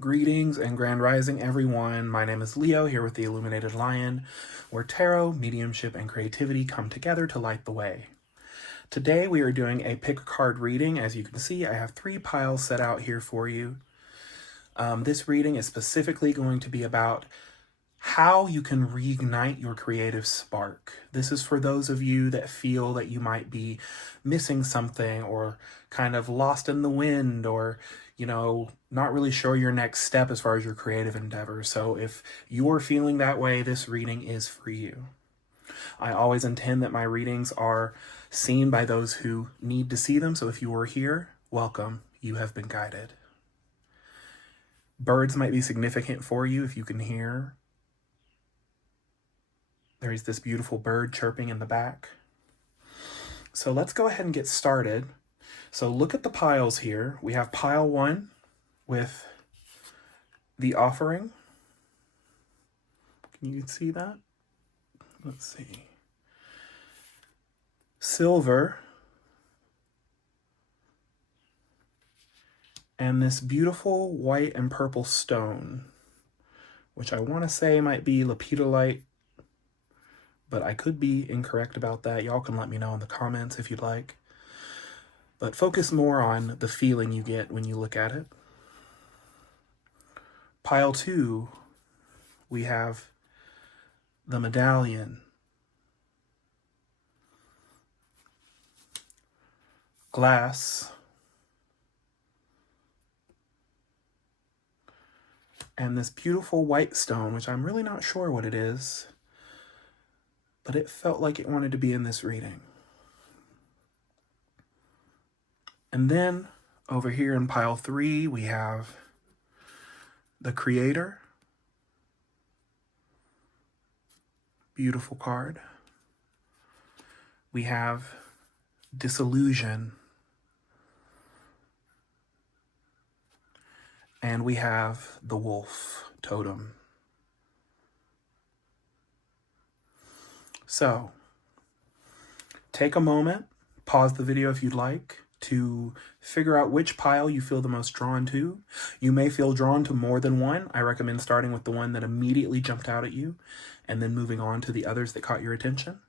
Greetings and grand rising, everyone. My name is Leo, here with the Illuminated Lion, where tarot, mediumship, and creativity come together to light the way. Today we are doing a pick a card reading. As you can see, I have 3 piles set out here for you. This reading is specifically going to be about how you can reignite your creative spark. This is for those of you that feel that you might be missing something or kind of lost in the wind or, not really sure your next step as far as your creative endeavor. So if you're feeling that way, this reading is for you. I always intend that my readings are seen by those who need to see them. So if you are here, welcome. You have been guided. Birds might be significant for you if you can hear. There's this beautiful bird chirping in the back. So let's go ahead and get started. So look at the piles here. We have pile 1 with the offering. Can you see that? Let's see. Silver. And this beautiful white and purple stone, which I want to say might be lepidolite, but I could be incorrect about that. Y'all can let me know in the comments if you'd like. But focus more on the feeling you get when you look at it. Pile 2, we have the medallion, glass, and this beautiful white stone, which I'm really not sure what it is, but it felt like it wanted to be in this reading. And then over here in pile 3, we have the Creator. Beautiful card. We have Disillusion. And we have the Wolf Totem. So, take a moment, pause the video if you'd like, to figure out which pile you feel the most drawn to. You may feel drawn to more than one. I recommend starting with the one that immediately jumped out at you and then moving on to the others that caught your attention.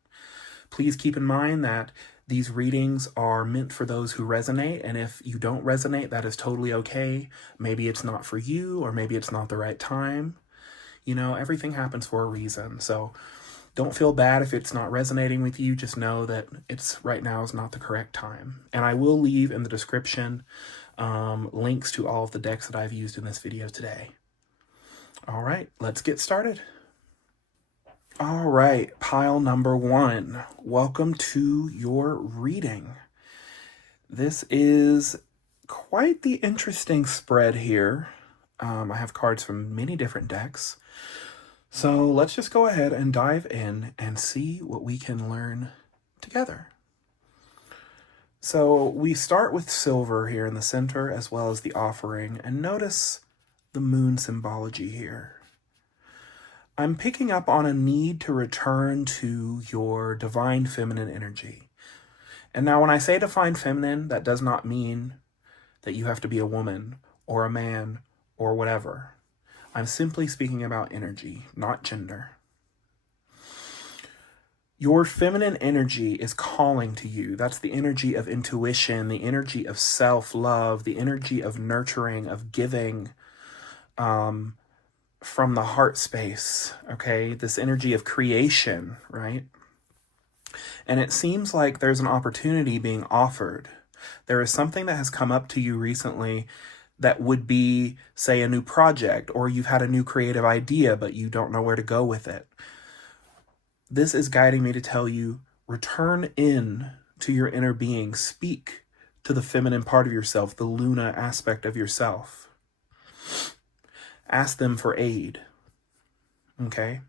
Please keep in mind that these readings are meant for those who resonate, and if you don't resonate, that is totally okay. Maybe it's not for you, or maybe it's not the right time. Everything happens for a reason. So don't feel bad if it's not resonating with you. Just know that right now is not the correct time. And I will leave in the description links to all of the decks that I've used in this video today. All right, let's get started. All right, pile number 1. Welcome to your reading. This is quite the interesting spread here. I have cards from many different decks. So let's just go ahead and dive in and see what we can learn together. So we start with silver here in the center as well as the offering, and notice the moon symbology here. I'm picking up on a need to return to your divine feminine energy. And now when I say divine feminine, that does not mean that you have to be a woman or a man or whatever. I'm simply speaking about energy, not gender. Your feminine energy is calling to you. That's the energy of intuition, the energy of self-love, the energy of nurturing, of giving from the heart space, okay? This energy of creation, right? And it seems like there's an opportunity being offered. There is something that has come up to you recently that would be, say, a new project, or you've had a new creative idea, but you don't know where to go with it. This is guiding me to tell you, return in to your inner being. Speak to the feminine part of yourself, the Luna aspect of yourself. Ask them for aid, okay?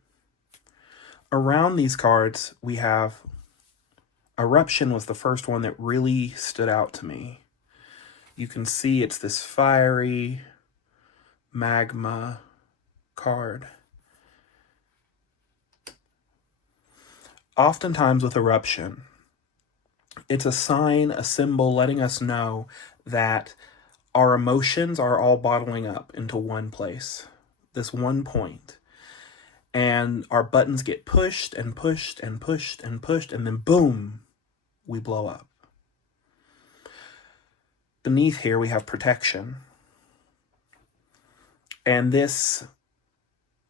Around these cards, we have Eruption was the first one that really stood out to me. You can see it's this fiery magma card. Oftentimes with Eruption, it's a sign, a symbol letting us know that our emotions are all bottling up into one place, this one point. And our buttons get pushed and pushed and pushed and pushed, and then boom, we blow up. Beneath here, we have protection. And this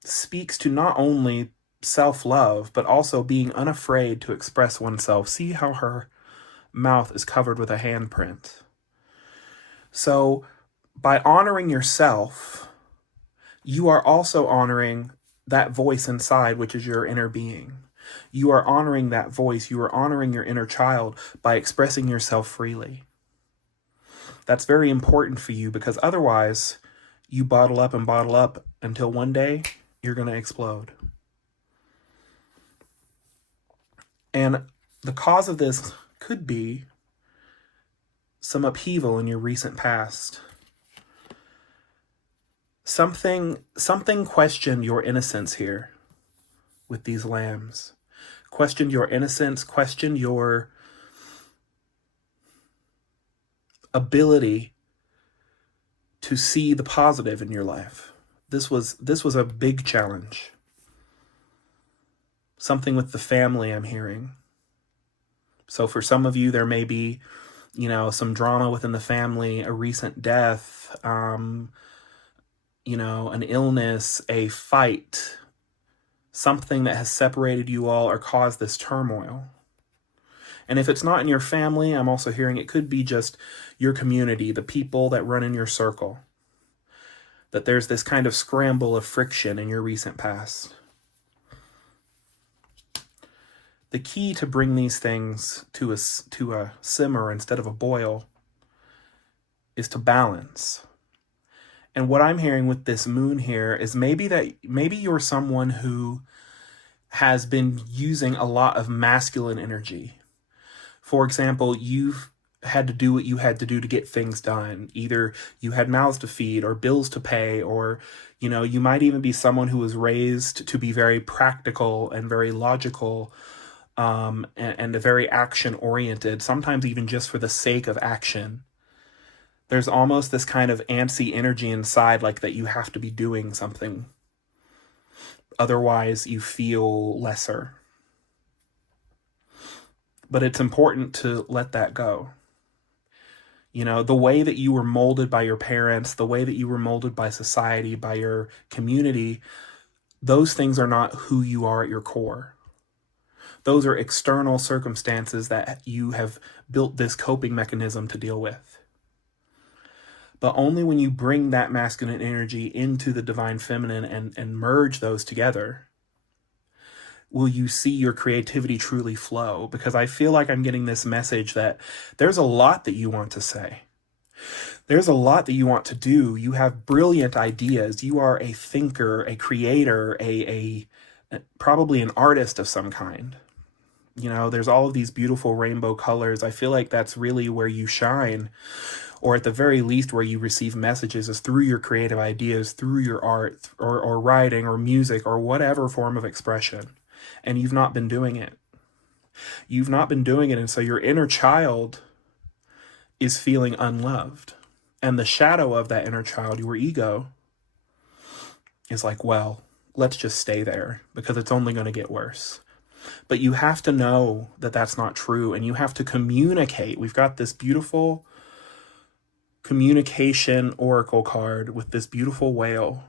speaks to not only self-love, but also being unafraid to express oneself. See how her mouth is covered with a handprint. So by honoring yourself, you are also honoring that voice inside, which is your inner being. You are honoring that voice. You are honoring your inner child by expressing yourself freely. That's very important for you, because otherwise you bottle up and bottle up until one day you're going to explode. And the cause of this could be some upheaval in your recent past. Something questioned your innocence here with these lambs. Questioned your innocence, questioned your ability to see the positive in your life. This was a big challenge. Something with the family, I'm hearing. So for some of you, there may be, some drama within the family, a recent death, an illness, a fight, something that has separated you all or caused this turmoil. And if it's not in your family, I'm also hearing it could be just your community, the people that run in your circle. That there's this kind of scramble of friction in your recent past. The key to bring these things to a simmer instead of a boil is to balance. And what I'm hearing with this moon here is maybe you're someone who has been using a lot of masculine energy. For example, you've had to do what you had to do to get things done. Either you had mouths to feed or bills to pay, or, you might even be someone who was raised to be very practical and very logical, and very action-oriented, sometimes even just for the sake of action. There's almost this kind of antsy energy inside, like that you have to be doing something. Otherwise, you feel lesser. But it's important to let that go. The way that you were molded by your parents, the way that you were molded by society, by your community, those things are not who you are at your core. Those are external circumstances that you have built this coping mechanism to deal with. But only when you bring that masculine energy into the divine feminine and merge those together will you see your creativity truly flow. Because I feel like I'm getting this message that there's a lot that you want to say. There's a lot that you want to do. You have brilliant ideas. You are a thinker, a creator, a probably an artist of some kind. There's all of these beautiful rainbow colors. I feel like that's really where you shine, or at the very least where you receive messages, is through your creative ideas, through your art or writing or music or whatever form of expression. And you've not been doing it. You've not been doing it. And so your inner child is feeling unloved. And the shadow of that inner child, your ego, is like, well, let's just stay there because it's only going to get worse. But you have to know that that's not true, and you have to communicate. We've got this beautiful communication oracle card with this beautiful whale.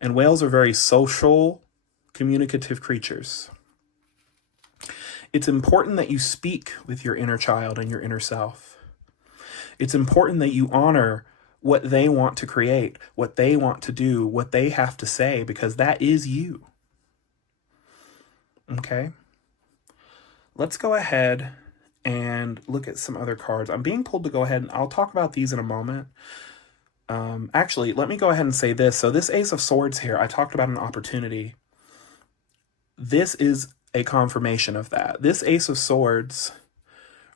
And whales are very social, communicative creatures. It's important that you speak with your inner child and your inner self. It's important that you honor what they want to create, what they want to do, what they have to say, because that is you. Okay? Let's go ahead and look at some other cards. I'm being pulled to go ahead, and I'll talk about these in a moment. Actually, let me go ahead and say this. So this Ace of Swords here, I talked about an opportunity. This is a confirmation of that. This Ace of Swords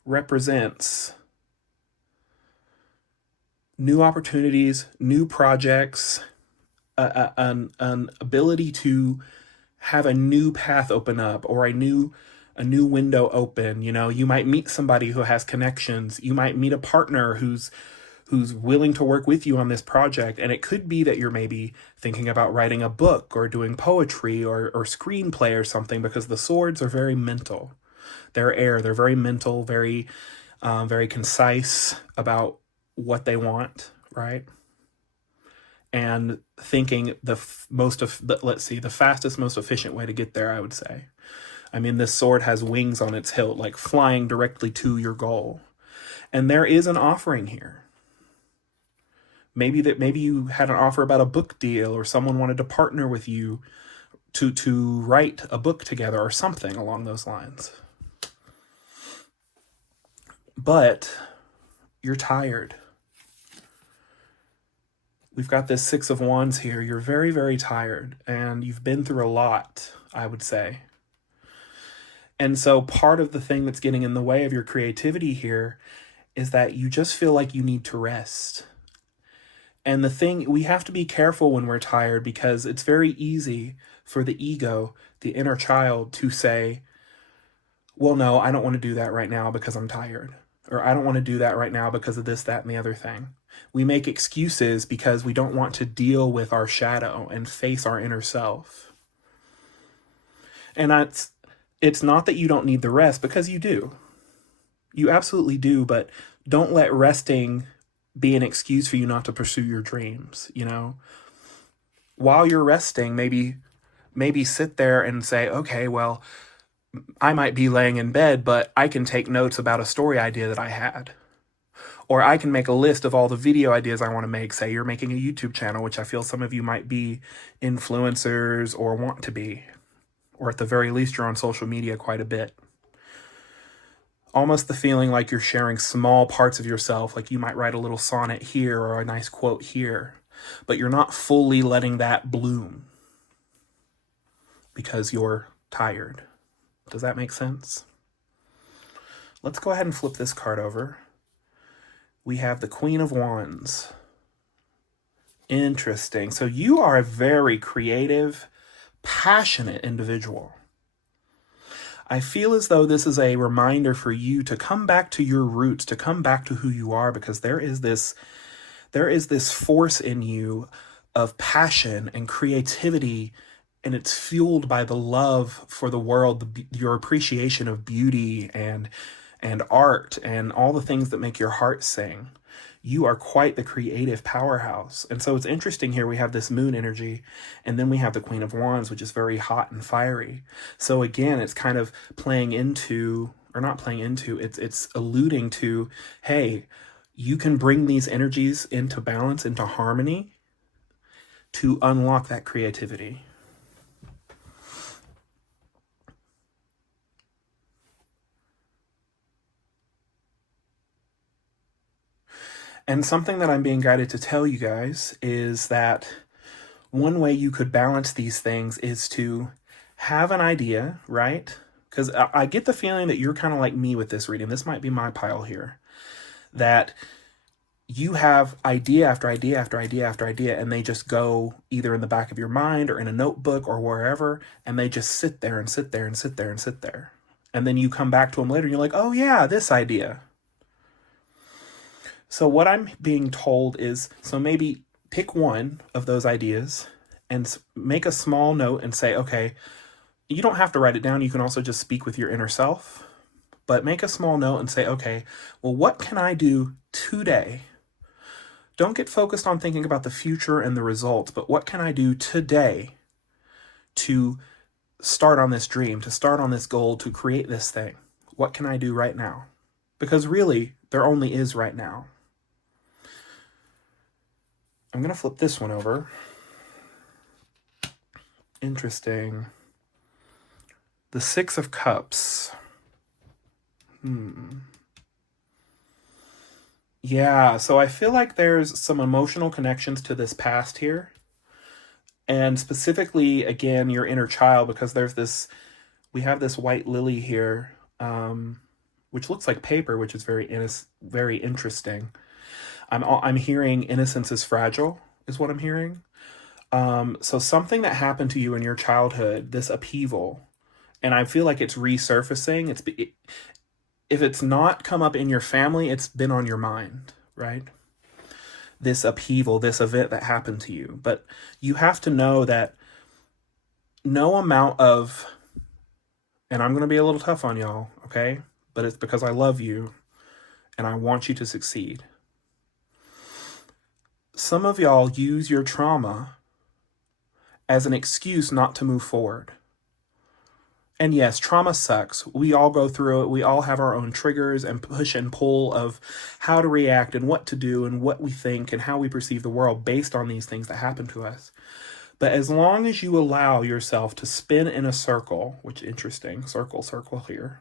represents new opportunities, new projects, an ability to have a new path open up, or a new window open. You might meet somebody who has connections. You might meet a partner who's who's willing to work with you on this project. And it could be that you're maybe thinking about writing a book or doing poetry or screenplay or something, because the swords are very mental. They're air. They're very mental, very concise about what they want, right? And thinking the fastest, most efficient way to get there, I would say. I mean, this sword has wings on its hilt, like flying directly to your goal. And there is an offering here. Maybe you had an offer about a book deal, or someone wanted to partner with you to write a book together or something along those lines. But you're tired. We've got this Six of Wands here. You're very, very tired, and you've been through a lot, I would say. And so part of the thing that's getting in the way of your creativity here is that you just feel like you need to rest. And the thing, we have to be careful when we're tired, because it's very easy for the ego, the inner child, to say, well, no, I don't want to do that right now because I'm tired. Or I don't want to do that right now because of this, that, and the other thing. We make excuses because we don't want to deal with our shadow and face our inner self. And it's not that you don't need the rest, because you do. You absolutely do, but don't let resting be an excuse for you not to pursue your dreams, you know? While you're resting, maybe sit there and say, okay, well, I might be laying in bed, but I can take notes about a story idea that I had. Or I can make a list of all the video ideas I want to make. Say you're making a YouTube channel, which I feel some of you might be influencers or want to be. Or at the very least, you're on social media quite a bit. Almost the feeling like you're sharing small parts of yourself, like you might write a little sonnet here or a nice quote here, but you're not fully letting that bloom because you're tired. Does that make sense? Let's go ahead and flip this card over. We have the Queen of Wands. Interesting. So you are a very creative, passionate individual. I feel as though this is a reminder for you to come back to your roots, to come back to who you are, because there is this force in you of passion and creativity, and it's fueled by the love for the world, your appreciation of beauty and art and all the things that make your heart sing. You are quite the creative powerhouse. And so it's interesting here, we have this moon energy, and then we have the Queen of Wands, which is very hot and fiery. So again, it's kind of playing into, or not playing into, it's alluding to, hey, you can bring these energies into balance, into harmony, to unlock that creativity. And something that I'm being guided to tell you guys is that one way you could balance these things is to have an idea, right? Because I get the feeling that you're kind of like me with this reading. This might be my pile here. That you have idea after idea after idea after idea, and they just go either in the back of your mind or in a notebook or wherever, and they just sit there and sit there and sit there and sit there. And then you come back to them later and you're like, oh yeah, this idea. So what I'm being told is, so maybe pick one of those ideas and make a small note and say, okay, you don't have to write it down. You can also just speak with your inner self, but make a small note and say, okay, well, what can I do today? Don't get focused on thinking about the future and the results, but what can I do today to start on this dream, to start on this goal, to create this thing? What can I do right now? Because really, there only is right now. I'm going to flip this one over. Interesting. The Six of Cups. Yeah, so I feel like there's some emotional connections to this past here. And specifically, again, your inner child, because we have this white lily here, which looks like paper, which is very interesting. I'm hearing innocence is fragile, is what I'm hearing. So something that happened to you in your childhood, this upheaval, and I feel like it's resurfacing. If it's not come up in your family, it's been on your mind, right? this upheaval, this event that happened to you. But you have to know that no amount of, and I'm going to be a little tough on y'all, okay? But it's because I love you and I want you to succeed. Some of y'all use your trauma as an excuse not to move forward. And yes, trauma sucks. We all go through it. We all have our own triggers and push and pull of how to react and what to do and what we think and how we perceive the world based on these things that happen to us. But as long as you allow yourself to spin in a circle, which is interesting, circle here.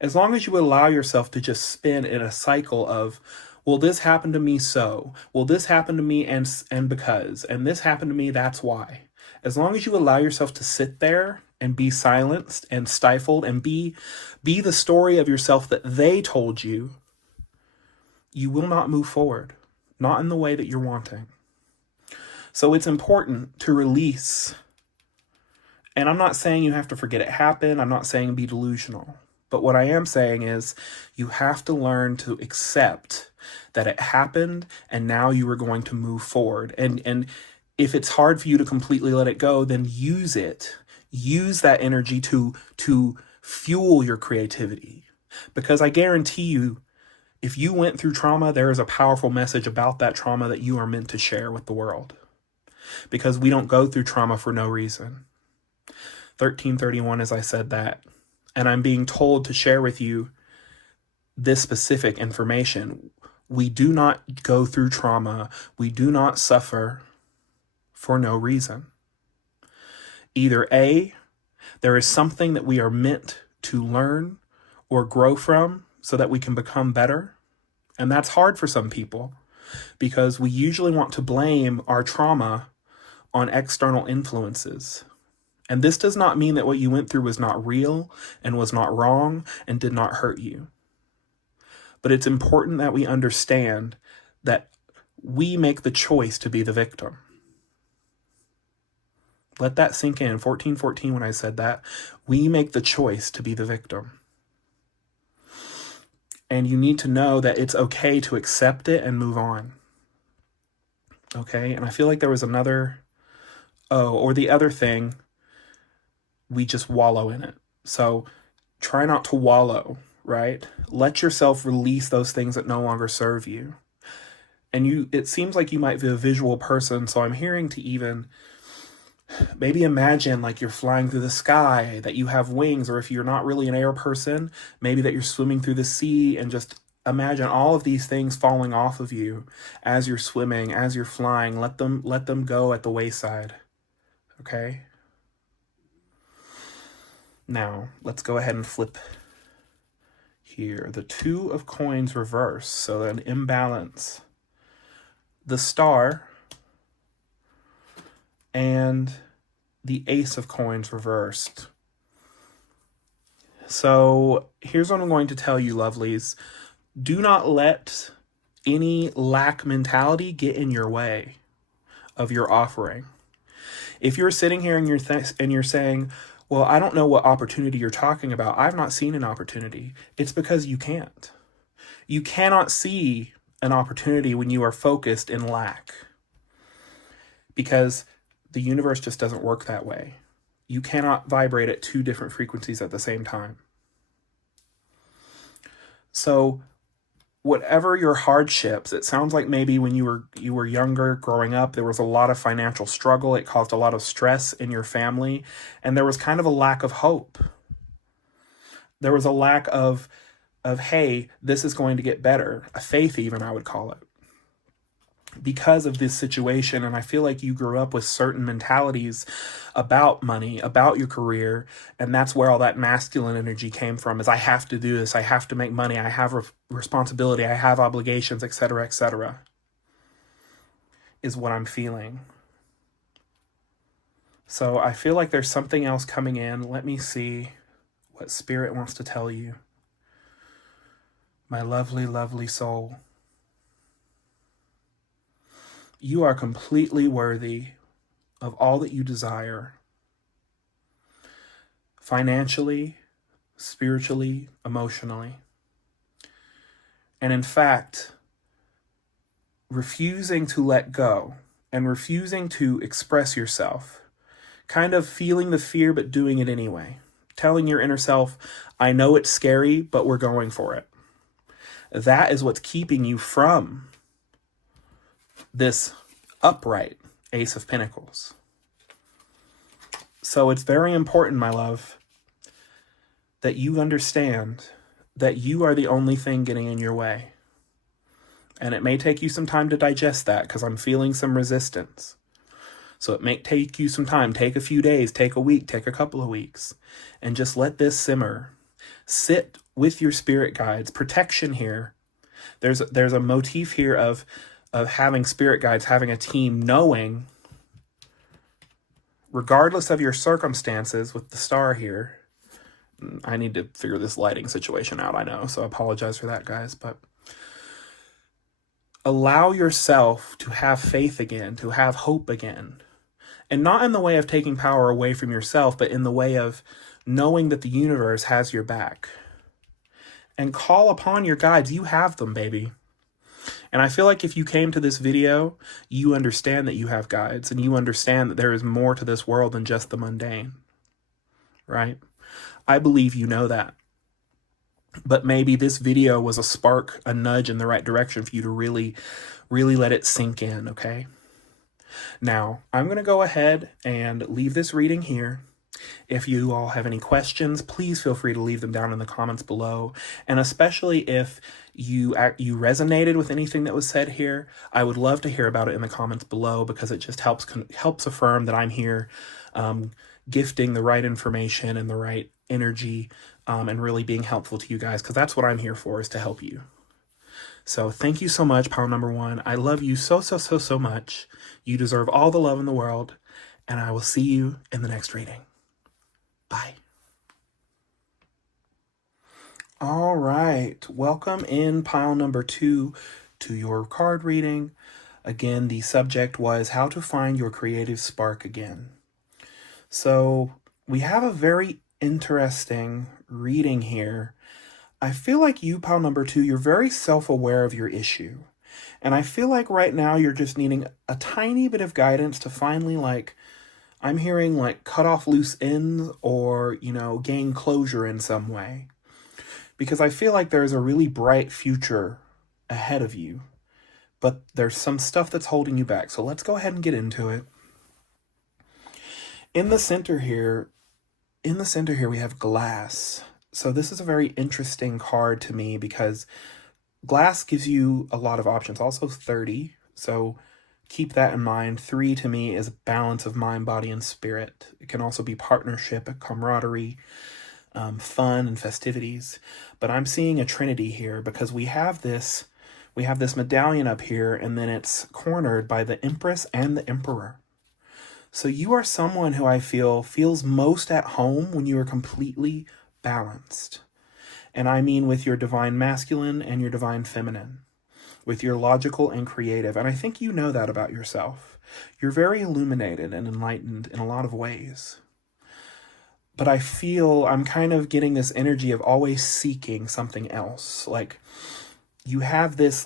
As long as you allow yourself to just spin in a cycle of, well, this happened to me, so, well, this happened to me and because, and this happened to me, that's why. As long as you allow yourself to sit there and be silenced and stifled and be the story of yourself that they told you, you will not move forward, not in the way that you're wanting. So it's important to release. And I'm not saying you have to forget it happened. I'm not saying be delusional. But what I am saying is you have to learn to accept that it happened and now you are going to move forward. And if it's hard for you to completely let it go, then use it. Use that energy to fuel your creativity. Because I guarantee you, if you went through trauma, there is a powerful message about that trauma that you are meant to share with the world. Because we don't go through trauma for no reason. 1331, as I said that. And I'm being told to share with you this specific information. We do not go through trauma. We do not suffer for no reason. Either A, there is something that we are meant to learn or grow from so that we can become better. And that's hard for some people because we usually want to blame our trauma on external influences. And this does not mean that what you went through was not real and was not wrong and did not hurt you. But it's important that we understand that we make the choice to be the victim. Let that sink in. 1414, when I said that, we make the choice to be the victim. And you need to know that it's okay to accept it and move on. Okay? And I feel like there was another, or the other thing, we just wallow in it. So try not to wallow, right? Let yourself release those things that no longer serve you. And it seems like you might be a visual person, so I'm hearing to even maybe imagine like you're flying through the sky, that you have wings, or if you're not really an air person, maybe that you're swimming through the sea, and just imagine all of these things falling off of you as you're swimming, as you're flying. Let them go at the wayside. Okay? Now, let's go ahead and flip here. The 2 of coins reverse, so an imbalance. The star and the ace of coins reversed. So here's what I'm going to tell you, lovelies. Do not let any lack mentality get in your way of your offering. If you're sitting here and you're saying, well, I don't know what opportunity you're talking about. I've not seen an opportunity. It's because you can't. You cannot see an opportunity when you are focused in lack. Because the universe just doesn't work that way. You cannot vibrate at 2 different frequencies at the same time. So whatever your hardships, it sounds like maybe when you were younger, growing up, there was a lot of financial struggle. It caused a lot of stress in your family, and there was kind of a lack of hope. There was a lack of hey, this is going to get better. A faith even, I would call it. Because of this situation, and I feel like you grew up with certain mentalities about money, about your career, and that's where all that masculine energy came from, is I have to do this, I have to make money, I have responsibility, I have obligations, etc., is what I'm feeling. So I feel like there's something else coming in. Let me see what Spirit wants to tell you. My lovely, lovely soul. You are completely worthy of all that you desire. Financially, spiritually, emotionally. And in fact, refusing to let go and refusing to express yourself, kind of feeling the fear but doing it anyway, telling your inner self, I know it's scary, but we're going for it. That is what's keeping you from this upright Ace of Pentacles. So it's very important, my love, that you understand that you are the only thing getting in your way. And it may take you some time to digest that because I'm feeling some resistance. So it may take you some time. Take a few days, take a week, take a couple of weeks, and just let this simmer. Sit with your spirit guides. Protection here. There's a motif here of having spirit guides, having a team, knowing, regardless of your circumstances with the star here. I need to figure this lighting situation out, I know, so I apologize for that, guys, but allow yourself to have faith again, to have hope again. And not in the way of taking power away from yourself, but in the way of knowing that the universe has your back. And call upon your guides. You have them, baby. And I feel like if you came to this video, you understand that you have guides, and you understand that there is more to this world than just the mundane, right? I believe you know that. But maybe this video was a spark, a nudge in the right direction for you to really, really let it sink in, okay? Now, I'm going to go ahead and leave this reading here. If you all have any questions, please feel free to leave them down in the comments below. And especially if you resonated with anything that was said here, I would love to hear about it in the comments below, because it just helps affirm that I'm here gifting the right information and the right energy and really being helpful to you guys, because that's what I'm here for, is to help you. So thank you so much, pile number one. I love you so, so, so, so much. You deserve all the love in the world, and I will see you in the next reading. Bye. All right. Welcome in pile number two to your card reading. Again, the subject was how to find your creative spark again. So we have a very interesting reading here. I feel like you, pile number two, you're very self-aware of your issue. And I feel like right now you're just needing a tiny bit of guidance to finally, I'm hearing cut off loose ends or, gain closure in some way. Because I feel like there's a really bright future ahead of you, but there's some stuff that's holding you back. So let's go ahead and get into it. In the center here, we have glass. So this is a very interesting card to me because glass gives you a lot of options. Also 30. So keep that in mind. 3 to me is balance of mind, body, and spirit. It can also be partnership, camaraderie, fun, and festivities. But I'm seeing a trinity here because we have this medallion up here, and then it's cornered by the Empress and the Emperor. So you are someone who I feel feels most at home when you are completely balanced. And I mean with your divine masculine and your divine feminine, with your logical and creative. And I think you know that about yourself. You're very illuminated and enlightened in a lot of ways. But I feel I'm kind of getting this energy of always seeking something else. You have this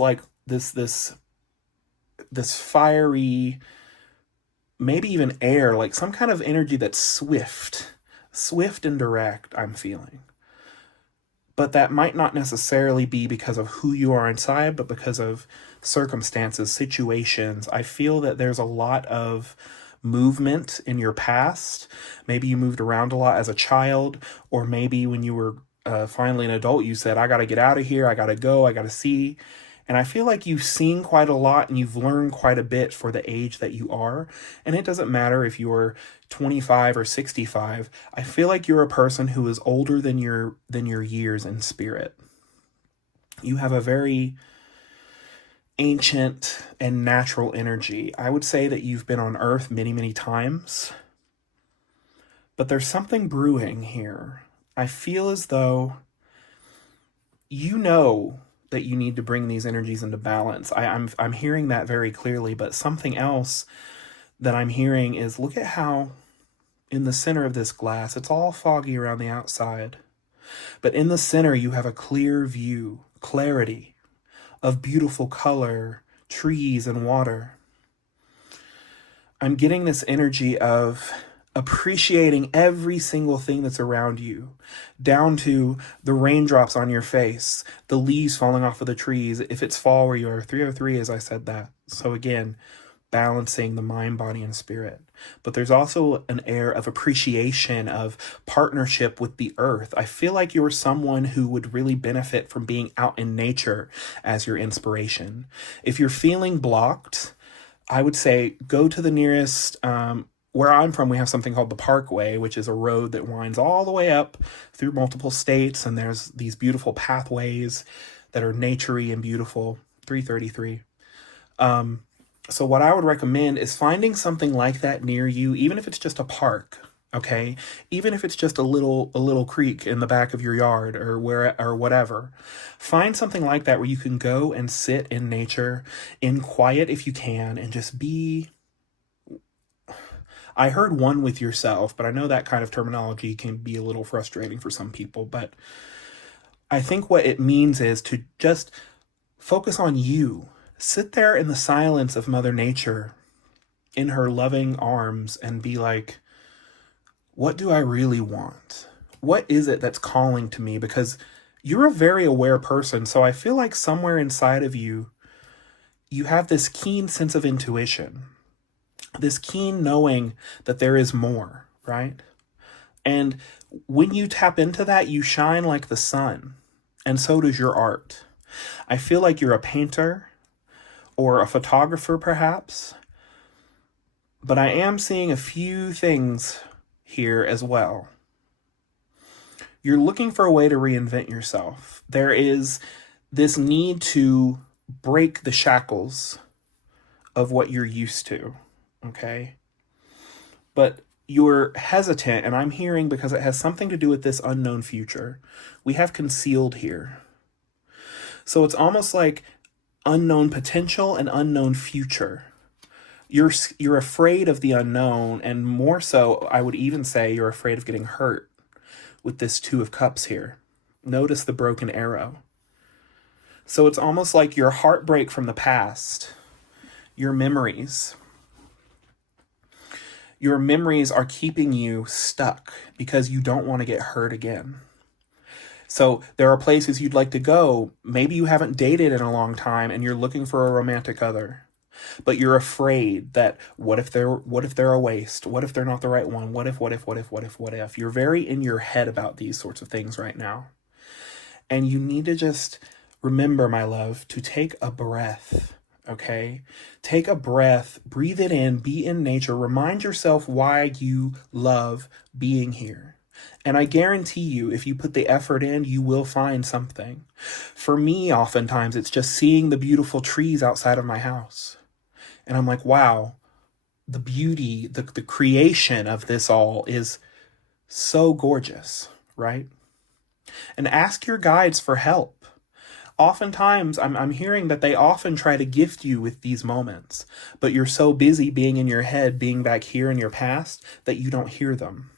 fiery, maybe even air, some kind of energy that's swift and direct, I'm feeling. But that might not necessarily be because of who you are inside, but because of circumstances, situations. I feel that there's a lot of movement in your past. Maybe you moved around a lot as a child, or maybe when you were finally an adult, you said, I got to get out of here, I got to go, I got to see. And I feel like you've seen quite a lot and you've learned quite a bit for the age that you are. And it doesn't matter if you're 25 or 65. I feel like you're a person who is older than your years in spirit. You have a very ancient and natural energy. I would say that you've been on Earth many, many times. But there's something brewing here. I feel as though you know that you need to bring these energies into balance. I'm hearing that very clearly, but something else that I'm hearing is, look at how in the center of this glass, it's all foggy around the outside, but in the center you have a clear view, clarity of beautiful color, trees and water. I'm getting this energy of appreciating every single thing that's around you, down to the raindrops on your face, the leaves falling off of the trees. If it's fall where you are, 303 as I said that. So again, balancing the mind, body, and spirit. But there's also an air of appreciation, of partnership with the earth. I feel like you're someone who would really benefit from being out in nature as your inspiration. If you're feeling blocked, I would say go to the nearest, where I'm from, we have something called the Parkway, which is a road that winds all the way up through multiple states. And there's these beautiful pathways that are naturey and beautiful. 333. So what I would recommend is finding something like that near you, even if it's just a park, okay? Even if it's just a little creek in the back of your yard or whatever. Find something like that where you can go and sit in nature, in quiet if you can, and just be... I heard one with yourself, but I know that kind of terminology can be a little frustrating for some people. But I think what it means is to just focus on you. Sit there in the silence of Mother Nature in her loving arms and be like, what do I really want? What is it that's calling to me? Because you're a very aware person. So I feel like somewhere inside of you, you have this keen sense of intuition, this keen knowing that there is more, right? And when you tap into that, you shine like the sun. And so does your art. I feel like you're a painter or a photographer, perhaps. But I am seeing a few things here as well. You're looking for a way to reinvent yourself. There is this need to break the shackles of what you're used to, okay? But you're hesitant, and I'm hearing because it has something to do with this unknown future. We have concealed here. So it's almost like unknown potential and unknown future. You're afraid of the unknown, and more so, I would even say you're afraid of getting hurt with this Two of Cups here. Notice the broken arrow. So it's almost like your heartbreak from the past, your memories. Your memories are keeping you stuck because you don't want to get hurt again. So there are places you'd like to go. Maybe you haven't dated in a long time and you're looking for a romantic other. But you're afraid that what if they're a waste? What if they're not the right one? What if? You're very in your head about these sorts of things right now. And you need to just remember, my love, to take a breath, okay? Take a breath, breathe it in, be in nature, remind yourself why you love being here. And I guarantee you, if you put the effort in, you will find something. For me, oftentimes, it's just seeing the beautiful trees outside of my house. And I'm like, wow, the beauty, the creation of this all is so gorgeous, right? And ask your guides for help. Oftentimes, I'm hearing that they often try to gift you with these moments, but you're so busy being in your head, being back here in your past, that you don't hear them.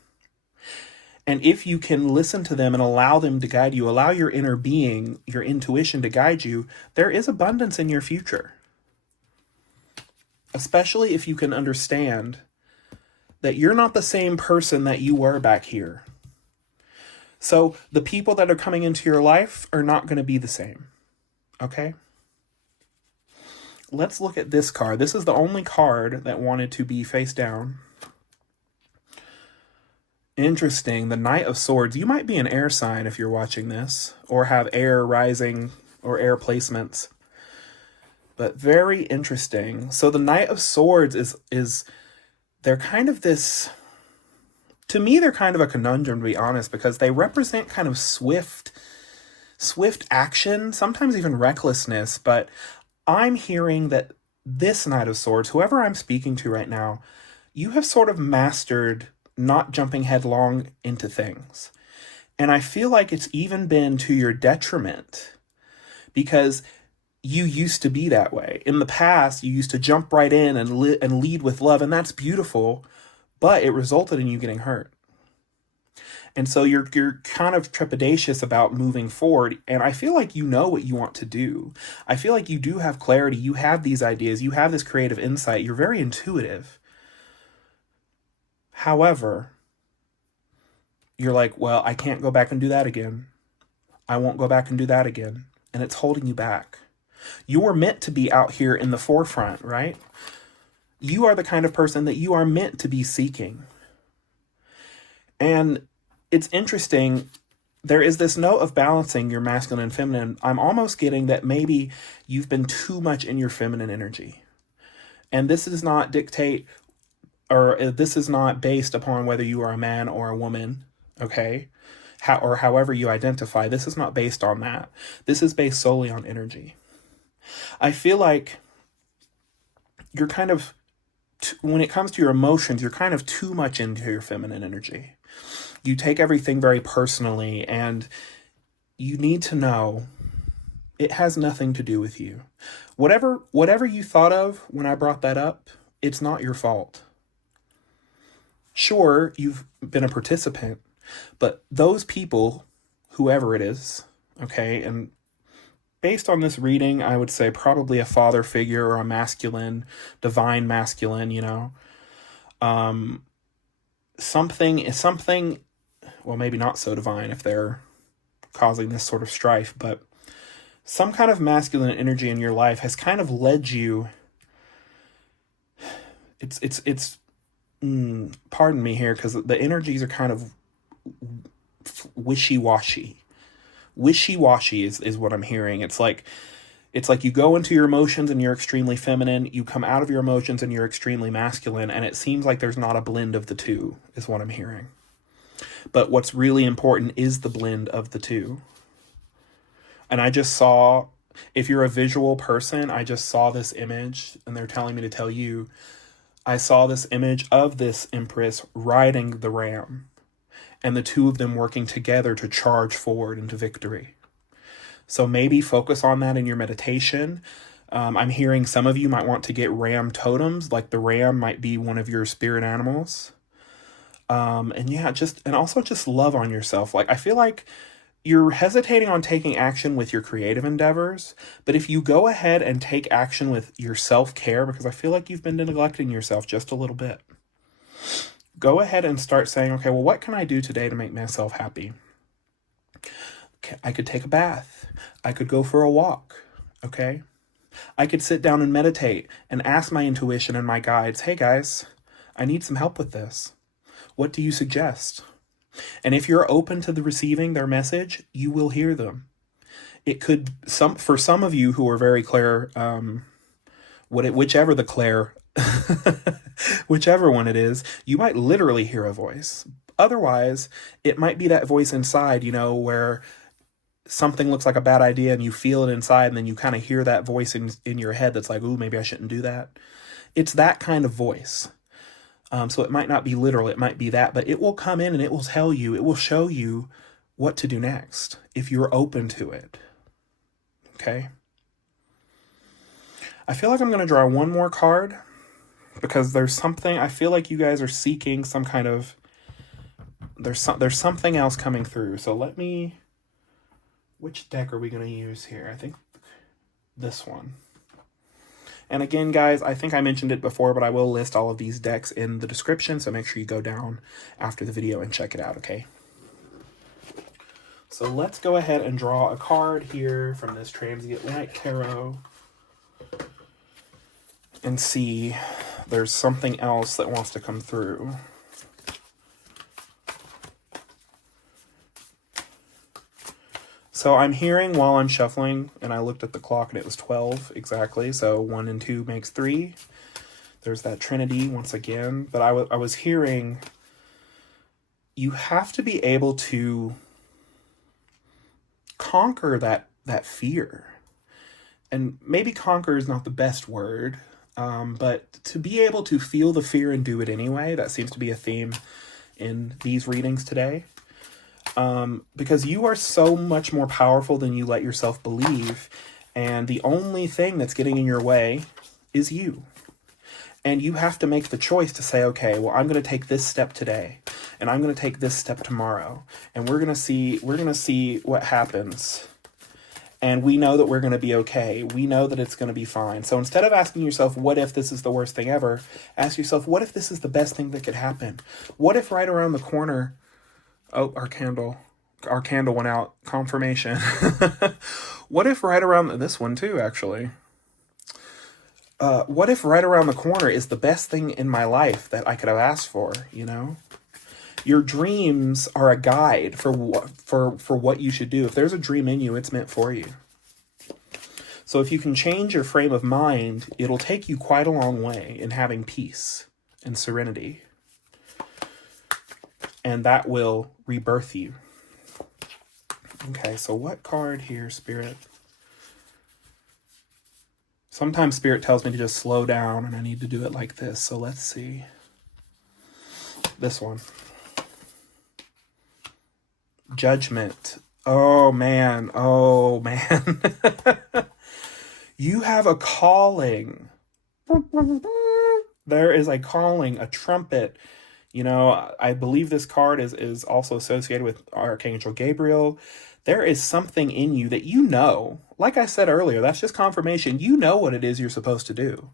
And if you can listen to them and allow them to guide you, allow your inner being, your intuition to guide you, there is abundance in your future. Especially if you can understand that you're not the same person that you were back here. So the people that are coming into your life are not going to be the same. Okay? Let's look at this card. This is the only card that wanted to be face down. Interesting. The Knight of Swords. You might be an air sign if you're watching this, or have air rising or air placements. But very interesting. So the Knight of Swords is they're kind of this, to me, they're kind of a conundrum, to be honest, because they represent kind of swift action, sometimes even recklessness. But I'm hearing that this Knight of Swords, whoever I'm speaking to right now, you have sort of mastered not jumping headlong into things. And I feel like it's even been to your detriment, because you used to be that way. In the past, you used to jump right in and lead with love, and that's beautiful, but it resulted in you getting hurt. And so you're kind of trepidatious about moving forward. And I feel like you know what you want to do. I feel like you do have clarity. You have these ideas. You have this creative insight. You're very intuitive. However, you're like, well, I can't go back and do that again. I won't go back and do that again. And it's holding you back. You were meant to be out here in the forefront, right? You are the kind of person that you are meant to be seeking. And it's interesting, there is this note of balancing your masculine and feminine. I'm almost getting that maybe you've been too much in your feminine energy. And this does not dictate, or this is not based upon whether you are a man or a woman, okay? Or however you identify. This is not based on that. This is based solely on energy. I feel like you're kind of, when it comes to your emotions, you're kind of too much into your feminine energy. You take everything very personally, and you need to know it has nothing to do with you. Whatever you thought of when I brought that up, it's not your fault. Sure, you've been a participant, but those people, whoever it is, okay, and based on this reading, I would say probably a father figure or a masculine, divine masculine, you know. Something, well, maybe not so divine if they're causing this sort of strife, but some kind of masculine energy in your life has kind of led you. Pardon me here, because the energies are kind of wishy-washy. Wishy-washy is what I'm hearing. It's like you go into your emotions and you're extremely feminine. You come out of your emotions and you're extremely masculine. And it seems like there's not a blend of the two, is what I'm hearing. But what's really important is the blend of the two. And I just saw, if you're a visual person, I just saw this image, and they're telling me to tell you, I saw this image of this Empress riding the ram, and the two of them working together to charge forward into victory. So maybe focus on that in your meditation. I'm hearing some of you might want to get ram totems, like the ram might be one of your spirit animals. And also just love on yourself. Like, I feel like you're hesitating on taking action with your creative endeavors, but if you go ahead and take action with your self-care, because I feel like you've been neglecting yourself just a little bit, go ahead and start saying, okay, well, what can I do today to make myself happy? I could take a bath. I could go for a walk, okay? I could sit down and meditate and ask my intuition and my guides, hey guys, I need some help with this. What do you suggest? And if you're open to the receiving their message, you will hear them. It could, for some of you who are very clear, whichever one it is, you might literally hear a voice. Otherwise, it might be that voice inside, you know, where something looks like a bad idea and you feel it inside, and then you kind of hear that voice in your head that's like, ooh, maybe I shouldn't do that. It's that kind of voice. So it might not be literal, it might be that, but it will come in and it will tell you, it will show you what to do next if you're open to it. Okay? I feel like I'm going to draw one more card because there's something, I feel like you guys are seeking some kind of, there's something else coming through. So which deck are we going to use here? I think this one. And again, guys, I think I mentioned it before, but I will list all of these decks in the description, so make sure you go down after the video and check it out, okay? So let's go ahead and draw a card here from this Transient Light Tarot and see there's something else that wants to come through. So I'm hearing while I'm shuffling, and I looked at the clock and it was 12 exactly. So 1 and 2 makes 3. There's that Trinity once again. But I was hearing you have to be able to conquer that fear. And maybe conquer is not the best word, but to be able to feel the fear and do it anyway, that seems to be a theme in these readings today. Because you are so much more powerful than you let yourself believe, and the only thing that's getting in your way is you. And you have to make the choice to say, okay, well, I'm going to take this step today. and I'm going to take this step tomorrow, and we're going to see what happens. And we know that we're going to be okay. We know that it's going to be fine. So instead of asking yourself, what if this is the worst thing ever? Ask yourself, what if this is the best thing that could happen? What if right around the corner... Oh, our candle went out. Confirmation. What if right around... This one too, actually. What if right around the corner is the best thing in my life that I could have asked for, you know? Your dreams are a guide for what you should do. If there's a dream in you, it's meant for you. So if you can change your frame of mind, it'll take you quite a long way in having peace and serenity. And that will rebirth you. Okay, so what card here, Spirit? Sometimes Spirit tells me to just slow down and I need to do it like this. So let's see. This one. Judgment. Oh man. You have a calling. There is a calling, a trumpet. You know, I believe this card is also associated with Archangel Gabriel. There is something in you that you know. Like I said earlier, that's just confirmation. You know what it is you're supposed to do.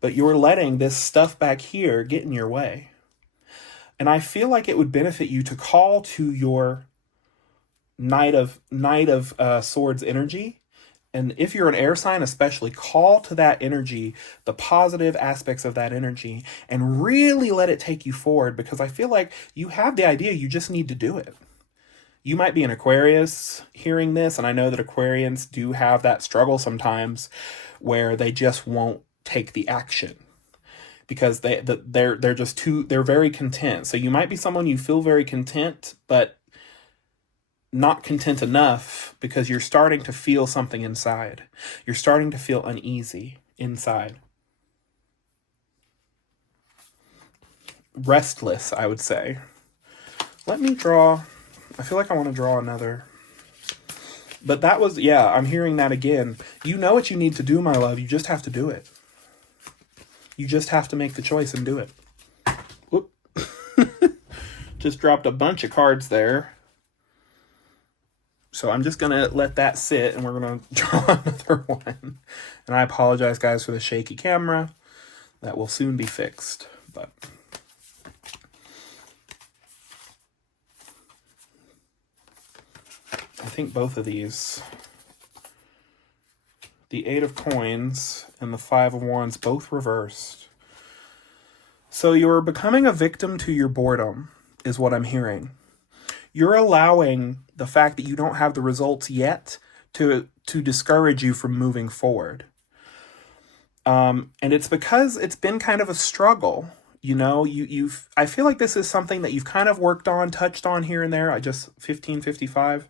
But you're letting this stuff back here get in your way. And I feel like it would benefit you to call to your Knight of Swords energy. And if you're an air sign especially, call to that energy, the positive aspects of that energy, and really let it take you forward, because I feel like you have the idea, you just need to do it. You might be an Aquarius hearing this, and I know that Aquarians do have that struggle sometimes where they just won't take the action because they're just they're very content. So you might be someone you feel very content, but not content enough because you're starting to feel something inside. You're starting to feel uneasy inside. Restless, I would say. Let me draw. I feel like I want to draw another. But that was, yeah, I'm hearing that again. You know what you need to do, my love. You just have to do it. You just have to make the choice and do it. Whoop. Just dropped a bunch of cards there. So I'm just going to let that sit, and we're going to draw another one. And I apologize, guys, for the shaky camera. That will soon be fixed. But I think both of these, the 8 of Coins and the 5 of Wands, both reversed. So you're becoming a victim to your boredom, is what I'm hearing. You're allowing the fact that you don't have the results yet to discourage you from moving forward. And it's because it's been kind of a struggle. You know, I feel like this is something that you've kind of worked on, touched on here and there. 1555.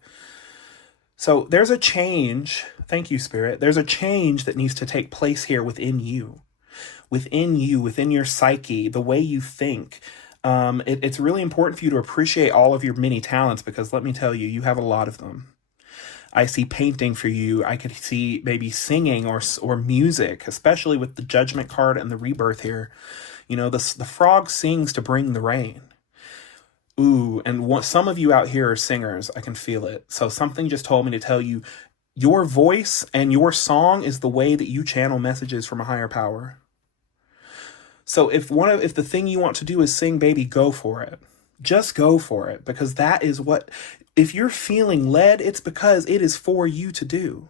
So there's a change. Thank you, Spirit. There's a change that needs to take place here within you, within your psyche, the way you think. It's really important for you to appreciate all of your many talents, because let me tell you, you have a lot of them. I see painting for you. I could see maybe singing or music, especially with the Judgment card and the Rebirth here. You know, the frog sings to bring the rain. Ooh, and some of you out here are singers. I can feel it. So something just told me to tell you, your voice and your song is the way that you channel messages from a higher power. So if the thing you want to do is sing, baby, go for it. Just go for it, because that is what, if you're feeling led, it's because it is for you to do.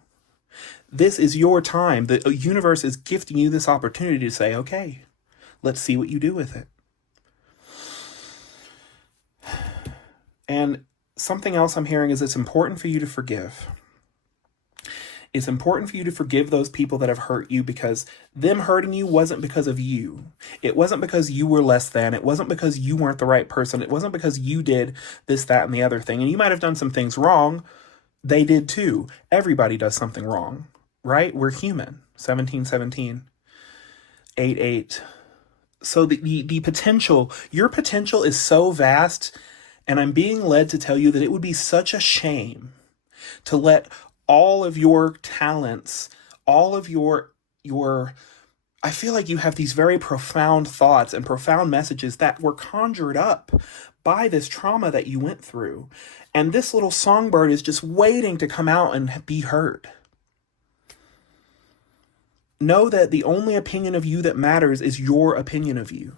This is your time. The universe is gifting you this opportunity to say, okay, let's see what you do with it. And something else I'm hearing is it's important for you to forgive. It's important for you to forgive those people that have hurt you, because them hurting you wasn't because of you. It wasn't because you were less than. It wasn't because you weren't the right person. It wasn't because you did this, that, and the other thing. And you might have done some things wrong. They did too. Everybody does something wrong, right? We're human. 1717, 88. So the potential, your potential is so vast, and I'm being led to tell you that it would be such a shame to let all of your talents, all of your, I feel like you have these very profound thoughts and profound messages that were conjured up by this trauma that you went through. And this little songbird is just waiting to come out and be heard. Know that the only opinion of you that matters is your opinion of you.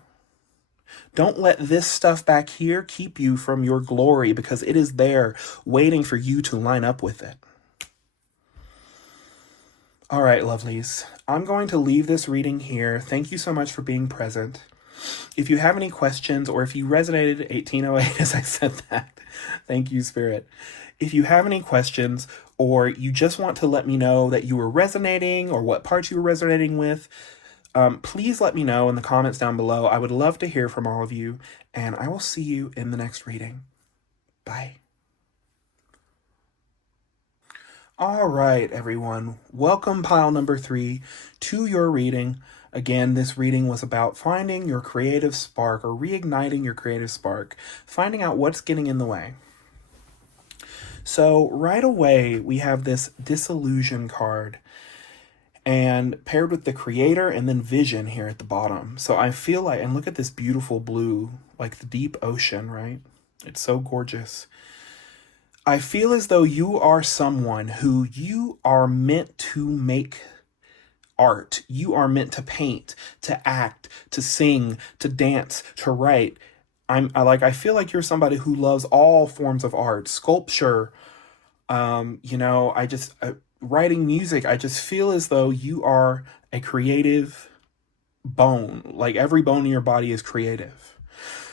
Don't let this stuff back here keep you from your glory, because it is there waiting for you to line up with it. All right, lovelies. I'm going to leave this reading here. Thank you so much for being present. If you have any questions, or if you resonated 1808 as I said that, thank you, Spirit. If you have any questions, or you just want to let me know that you were resonating or what parts you were resonating with, please let me know in the comments down below. I would love to hear from all of you, and I will see you in the next reading. Bye. All right, everyone. Welcome, pile number 3, to your reading. Again, this reading was about finding your creative spark, or reigniting your creative spark, finding out what's getting in the way. So right away, we have this disillusion card, and paired with the creator and then vision here at the bottom. So I feel like, and look at this beautiful blue, like the deep ocean, right? It's so gorgeous. I feel as though you are someone who you are meant to make art. You are meant to paint, to act, to sing, to dance, to write. I feel like you're somebody who loves all forms of art, sculpture, writing music. I just feel as though you are a creative bone. Like every bone in your body is creative.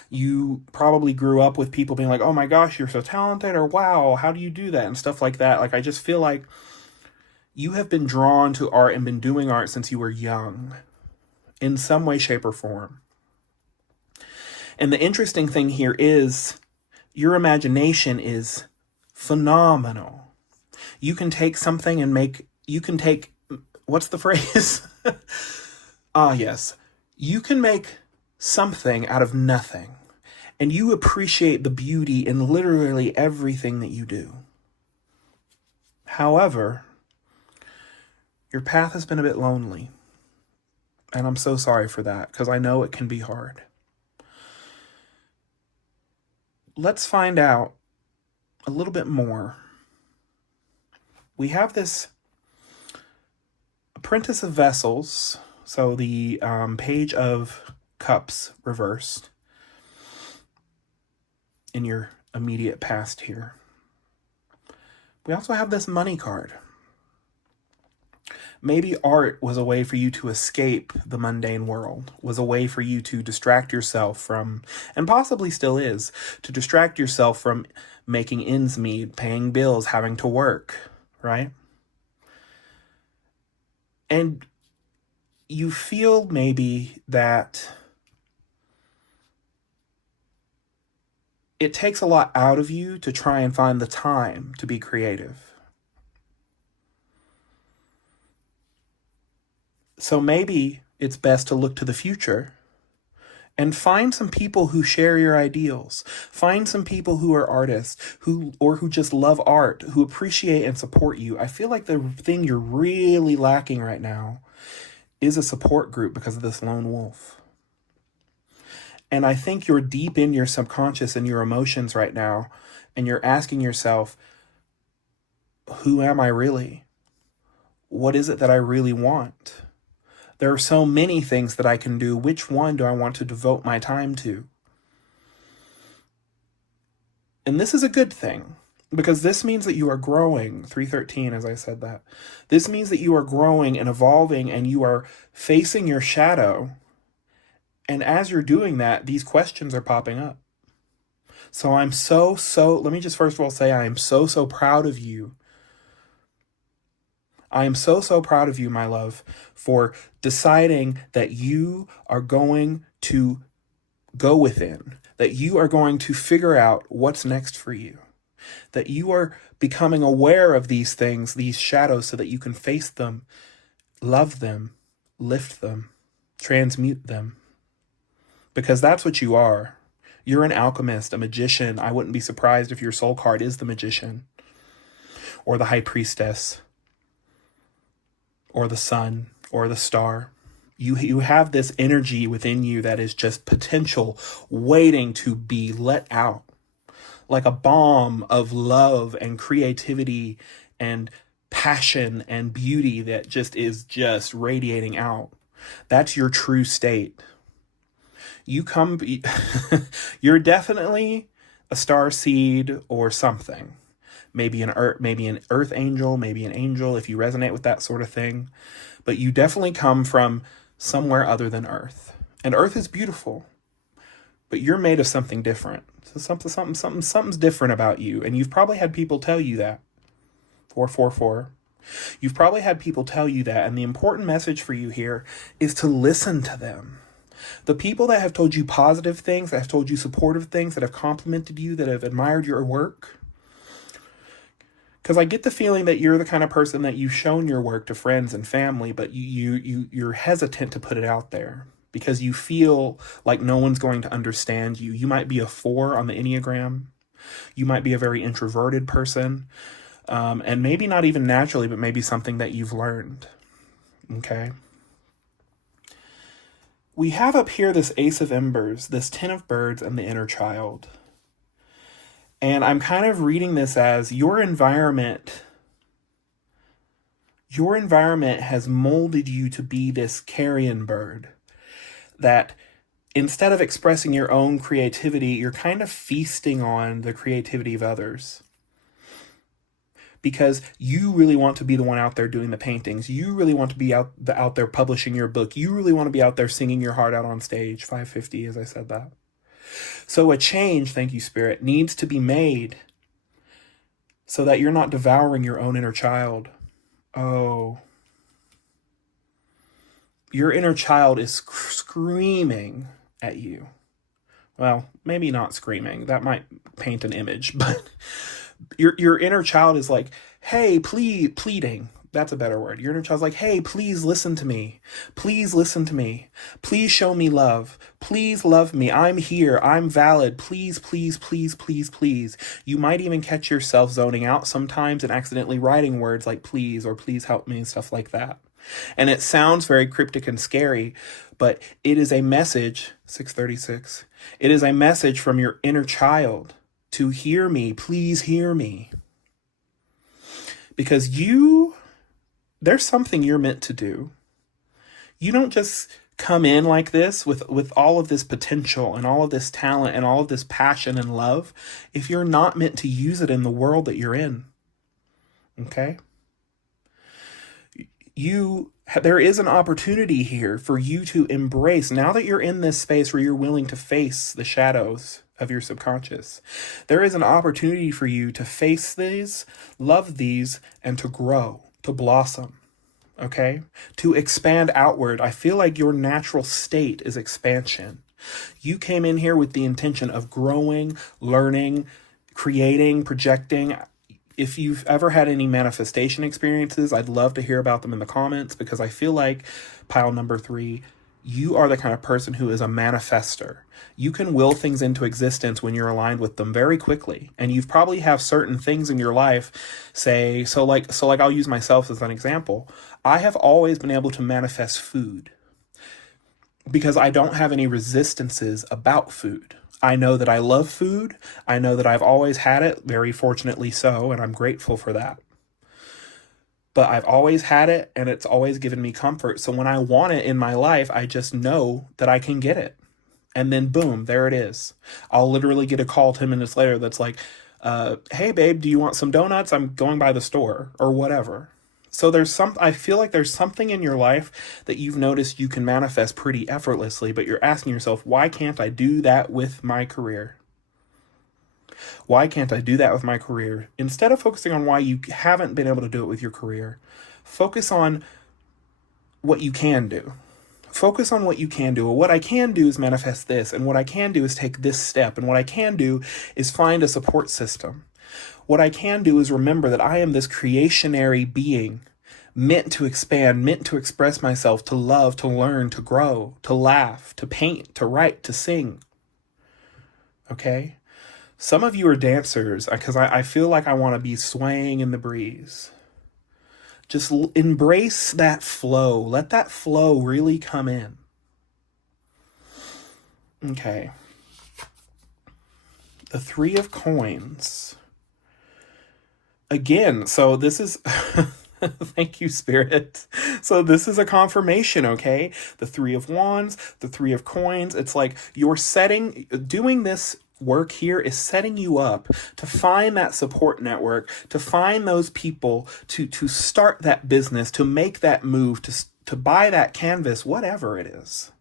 You probably grew up with people being like, oh my gosh, you're so talented, or wow, how do you do that? And stuff like that. Like, I just feel like you have been drawn to art and been doing art since you were young, in some way, shape, or form. And the interesting thing here is your imagination is phenomenal. You can take something and what's the phrase? Yes. You can make something out of nothing, and you appreciate the beauty in literally everything that you do. However, your path has been a bit lonely, and I'm so sorry for that, because I know it can be hard. Let's find out a little bit more. We have this Apprentice of Vessels, so the Page of Cups reversed in your immediate past here. We also have this Money card. Maybe art was a way for you to escape the mundane world, was a way for you to distract yourself from, and possibly still is, to distract yourself from making ends meet, paying bills, having to work, right? And you feel maybe that it takes a lot out of you to try and find the time to be creative. So maybe it's best to look to the future and find some people who share your ideals. Find some people who are artists, who just love art, who appreciate and support you. I feel like the thing you're really lacking right now is a support group because of this lone wolf. And I think you're deep in your subconscious and your emotions right now, and you're asking yourself, who am I really? What is it that I really want? There are so many things that I can do. Which one do I want to devote my time to? And this is a good thing, because this means that you are growing. 313, as I said that. This means that you are growing and evolving, and you are facing your shadow. And as you're doing that, these questions are popping up. So I'm let me just first of all say I am so proud of you. I am so proud of you, my love, for deciding that you are going to go within, that you are going to figure out what's next for you, that you are becoming aware of these things, these shadows, so that you can face them, love them, lift them, transmute them. Because that's what you are. You're an alchemist, a magician. I wouldn't be surprised if your soul card is the magician, or the high priestess, or the sun, or the star, You have this energy within you that is just potential waiting to be let out, like a bomb of love and creativity and passion and beauty that just radiating out. That's your true state. You're definitely a star seed or something. Maybe an earth angel, maybe an angel if you resonate with that sort of thing. But you definitely come from somewhere other than Earth. And Earth is beautiful, but you're made of something different. So something's different about you. And you've probably had people tell you that. 444. You've probably had people tell you that. And the important message for you here is to listen to them. The people that have told you positive things, that have told you supportive things, that have complimented you, that have admired your work. Because I get the feeling that you're the kind of person that you've shown your work to friends and family, but you're hesitant to put it out there because you feel like no one's going to understand you. You might be a 4 on the Enneagram. You might be a very introverted person, and maybe not even naturally, but maybe something that you've learned. Okay. We have up here this Ace of Embers, this 10 of Birds, and the inner child. And I'm kind of reading this as your environment has molded you to be this carrion bird that instead of expressing your own creativity, you're kind of feasting on the creativity of others. Because you really want to be the one out there doing the paintings. You really want to be out there publishing your book. You really want to be out there singing your heart out on stage. 550 as I said that. So a change, thank you, Spirit, needs to be made so that you're not devouring your own inner child. Oh. Your inner child is screaming at you. Well, maybe not screaming. That might paint an image, but your inner child is like, hey, pleading. That's a better word. Your inner child's like, hey, please listen to me. Please listen to me. Please show me love. Please love me. I'm here. I'm valid. Please, please, please, please, please. You might even catch yourself zoning out sometimes and accidentally writing words like please or please help me and stuff like that. And it sounds very cryptic and scary, but it is a message, 636. It is a message from your inner child to hear me. Please hear me. Because there's something you're meant to do. You don't just come in like this with all of this potential and all of this talent and all of this passion and love if you're not meant to use it in the world that you're in. Okay? There is an opportunity here for you to embrace, now that you're in this space where you're willing to face the shadows of your subconscious, there is an opportunity for you to face these, love these, and to grow, to blossom, okay? To expand outward. I feel like your natural state is expansion. You came in here with the intention of growing, learning, creating, projecting. If you've ever had any manifestation experiences, I'd love to hear about them in the comments, because I feel like pile number 3, you are the kind of person who is a manifester. You can will things into existence when you're aligned with them very quickly. And you probably have certain things in your life, so like I'll use myself as an example. I have always been able to manifest food because I don't have any resistances about food. I know that I love food. I know that I've always had it, very fortunately so, and I'm grateful for that. But I've always had it, and it's always given me comfort. So when I want it in my life, I just know that I can get it. And then boom, there it is. I'll literally get a call 10 minutes later that's like, hey babe, do you want some donuts? I'm going by the store, or whatever. So I feel like there's something in your life that you've noticed you can manifest pretty effortlessly, but you're asking yourself, why can't I do that with my career? Why can't I do that with my career? Instead of focusing on why you haven't been able to do it with your career, focus on what you can do. Focus on what you can do. Well, what I can do is manifest this, and what I can do is take this step, and what I can do is find a support system. What I can do is remember that I am this creationary being, meant to expand, meant to express myself, to love, to learn, to grow, to laugh, to paint, to write, to sing. Okay? Some of you are dancers, because I feel like I want to be swaying in the breeze. Just embrace that flow. Let that flow really come in. Okay. The 3 of Coins. Again, so this is... Thank you, Spirit. So this is a confirmation, okay? The 3 of Wands, the 3 of Coins. It's like doing this work here is setting you up to find that support network, to find those people, to start that business, to make that move, to buy that canvas, whatever it is.